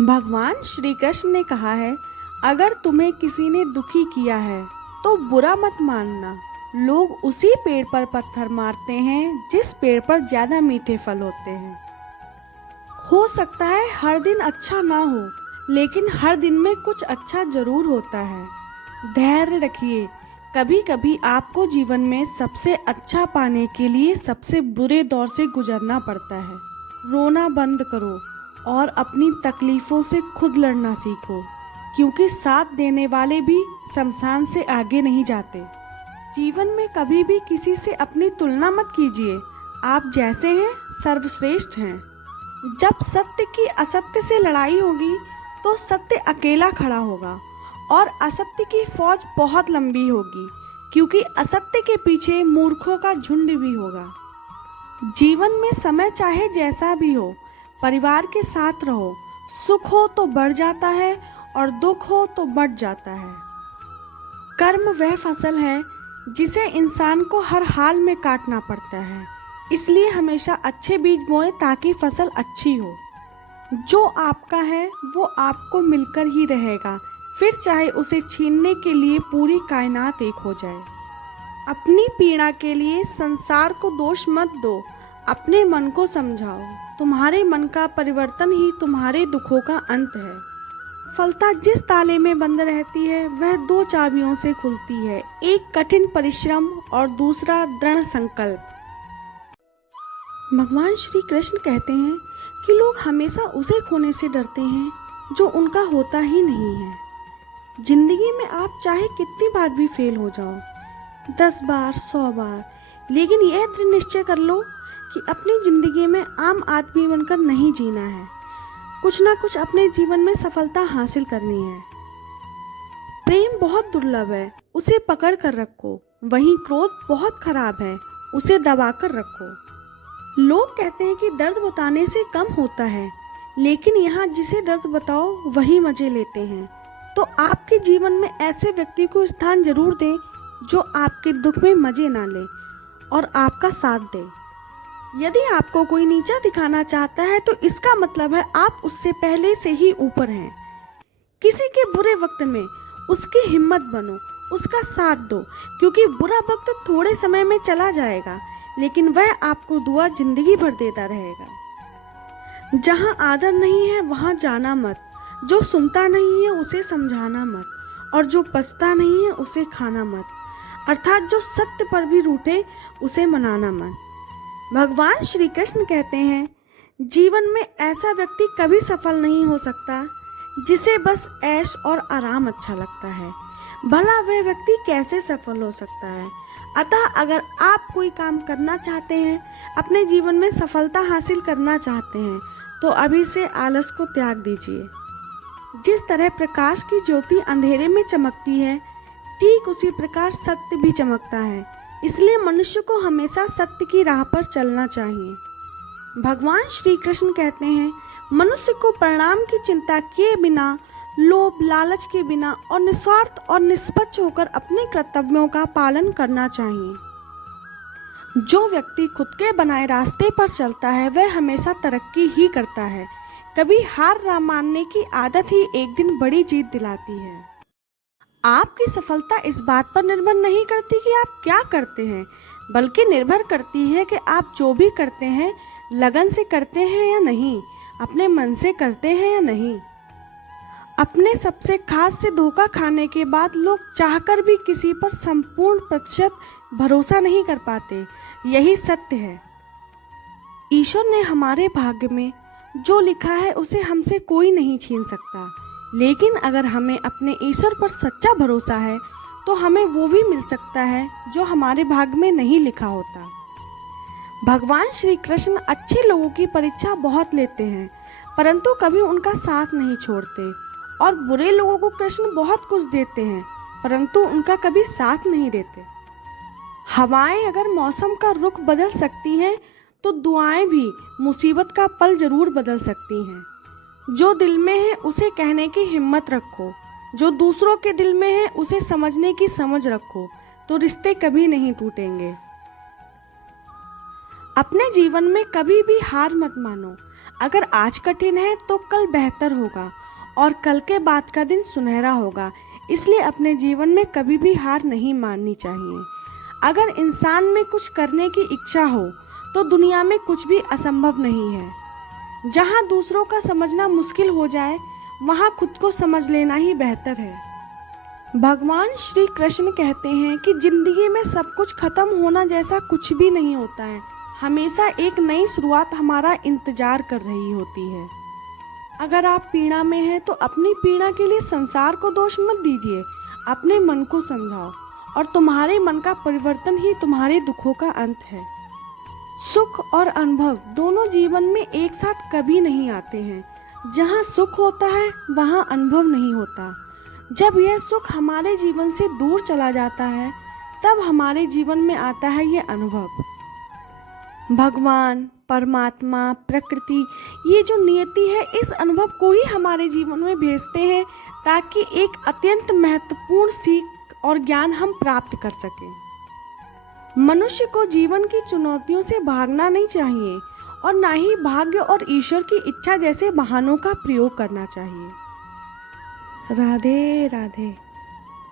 भगवान श्री कृष्ण ने कहा है, अगर तुम्हें किसी ने दुखी किया है तो बुरा मत मानना। लोग उसी पेड़ पर पत्थर मारते हैं जिस पेड़ पर ज्यादा मीठे फल होते हैं। हो सकता है हर दिन अच्छा ना हो, लेकिन हर दिन में कुछ अच्छा जरूर होता है। धैर्य रखिए, कभी कभी आपको जीवन में सबसे अच्छा पाने के लिए सबसे बुरे दौर से गुजरना पड़ता है। रोना बंद करो और अपनी तकलीफों से खुद लड़ना सीखो, क्योंकि साथ देने वाले भी शमशान से आगे नहीं जाते। जीवन में कभी भी किसी से अपनी तुलना मत कीजिए। आप जैसे हैं सर्वश्रेष्ठ हैं। जब सत्य की असत्य से लड़ाई होगी तो सत्य अकेला खड़ा होगा और असत्य की फौज बहुत लंबी होगी, क्योंकि असत्य के पीछे मूर्खों का झुंड भी होगा। जीवन में समय चाहे जैसा भी हो, परिवार के साथ रहो। सुख हो तो बढ़ जाता है और दुख हो तो बढ़ जाता है। कर्म वह फसल है जिसे इंसान को हर हाल में काटना पड़ता है, इसलिए हमेशा अच्छे बीज बोएं ताकि फसल अच्छी हो। जो आपका है वो आपको मिलकर ही रहेगा, फिर चाहे उसे छीनने के लिए पूरी कायनात एक हो जाए। अपनी पीड़ा के लिए संसार को दोष मत दो, अपने मन को समझाओ। तुम्हारे मन का परिवर्तन ही तुम्हारे दुखों का अंत है। सफलता जिस ताले में बंद रहती है वह दो चाबियों से खुलती है, एक कठिन परिश्रम और दूसरा दृढ़ संकल्प। भगवान श्री कृष्ण कहते हैं कि लोग हमेशा उसे खोने से डरते हैं जो उनका होता ही नहीं है। जिंदगी में आप चाहे कितनी बार भी फेल हो जाओ, 10 बार 100 बार, लेकिन यह दृढ़ निश्चय कर लो कि अपनी जिंदगी में आम आदमी बनकर नहीं जीना है। कुछ ना कुछ अपने जीवन में सफलता हासिल करनी है। प्रेम बहुत दुर्लभ है, उसे पकड़ कर रखो। वहीं क्रोध बहुत खराब है, उसे दबा कर रखो। लोग कहते हैं कि दर्द बताने से कम होता है, लेकिन यहाँ जिसे दर्द बताओ वही मजे लेते हैं। तो आपके जीवन में ऐसे व्यक्ति को स्थान जरूर दें जो आपके दुख में मजे ना ले और आपका साथ दे। यदि आपको कोई नीचा दिखाना चाहता है तो इसका मतलब है आप उससे पहले से ही ऊपर हैं। किसी के बुरे वक्त में उसकी हिम्मत बनो, उसका साथ दो, क्योंकि बुरा वक्त थोड़े समय में चला जाएगा, लेकिन वह आपको दुआ जिंदगी भर देता रहेगा। जहाँ आदर नहीं है वहाँ जाना मत, जो सुनता नहीं है उसे समझाना मत, और जो पचता नहीं है उसे खाना मत, अर्थात जो सत्य पर भी रूठे उसे मनाना मत। भगवान श्री कृष्ण कहते हैं, जीवन में ऐसा व्यक्ति कभी सफल नहीं हो सकता जिसे बस ऐश और आराम अच्छा लगता है। भला वह व्यक्ति कैसे सफल हो सकता है? अतः अगर आप कोई काम करना चाहते हैं, अपने जीवन में सफलता हासिल करना चाहते हैं, तो अभी से आलस को त्याग दीजिए। जिस तरह प्रकाश की ज्योति अंधेरे में चमकती है, ठीक उसी प्रकार सत्य भी चमकता है। इसलिए मनुष्य को हमेशा सत्य की राह पर चलना चाहिए। भगवान श्री कृष्ण कहते हैं, मनुष्य को परिणाम की चिंता किए बिना, लोभ लालच के बिना और निस्वार्थ और निष्पक्ष होकर अपने कर्तव्यों का पालन करना चाहिए। जो व्यक्ति खुद के बनाए रास्ते पर चलता है वह हमेशा तरक्की ही करता है। कभी हार ना मानने की आदत ही एक दिन बड़ी जीत दिलाती है। आपकी सफलता इस बात पर निर्भर नहीं करती कि आप क्या करते हैं, बल्कि निर्भर करती है कि आप जो भी करते हैं लगन से करते हैं या नहीं, अपने मन से करते हैं या नहीं। अपने सबसे खास से धोखा खाने के बाद लोग चाहकर भी किसी पर संपूर्ण प्रतिशत भरोसा नहीं कर पाते। यही सत्य है। ईश्वर ने हमारे भाग्य में जो लिखा है उसे हमसे कोई नहीं छीन सकता, लेकिन अगर हमें अपने ईश्वर पर सच्चा भरोसा है तो हमें वो भी मिल सकता है जो हमारे भाग्य में नहीं लिखा होता। भगवान श्री कृष्ण अच्छे लोगों की परीक्षा बहुत लेते हैं, परंतु कभी उनका साथ नहीं छोड़ते, और बुरे लोगों को कृष्ण बहुत कुछ देते हैं, परंतु उनका कभी साथ नहीं देते। हवाएं अगर मौसम का रुख बदल सकती हैं तो दुआएं भी मुसीबत का पल जरूर बदल सकती हैं। जो दिल में है उसे कहने की हिम्मत रखो, जो दूसरों के दिल में है उसे समझने की समझ रखो, तो रिश्ते कभी नहीं टूटेंगे। अपने जीवन में कभी भी हार मत मानो, अगर आज कठिन है तो कल बेहतर होगा और कल के बाद का दिन सुनहरा होगा। इसलिए अपने जीवन में कभी भी हार नहीं माननी चाहिए। अगर इंसान में कुछ करने की इच्छा हो तो दुनिया में कुछ भी असंभव नहीं है। जहाँ दूसरों का समझना मुश्किल हो जाए वहाँ खुद को समझ लेना ही बेहतर है। भगवान श्री कृष्ण कहते हैं कि जिंदगी में सब कुछ खत्म होना जैसा कुछ भी नहीं होता है। हमेशा एक नई शुरुआत हमारा इंतजार कर रही होती है। अगर आप पीड़ा में हैं तो अपनी पीड़ा के लिए संसार को दोष मत दीजिए, अपने मन को समझाओ और तुम्हारे मन का परिवर्तन ही तुम्हारे दुखों का अंत है। सुख और अनुभव दोनों जीवन में एक साथ कभी नहीं आते हैं। जहाँ सुख होता है वहाँ अनुभव नहीं होता। जब यह सुख हमारे जीवन से दूर चला जाता है तब हमारे जीवन में आता है ये अनुभव। भगवान, परमात्मा, प्रकृति, ये जो नियति है इस अनुभव को ही हमारे जीवन में भेजते हैं ताकि एक अत्यंत महत्वपूर्ण सीख और ज्ञान हम प्राप्त कर सकें। मनुष्य को जीवन की चुनौतियों से भागना नहीं चाहिए और ना ही भाग्य और ईश्वर की इच्छा जैसे बहानों का प्रयोग करना चाहिए। राधे राधे।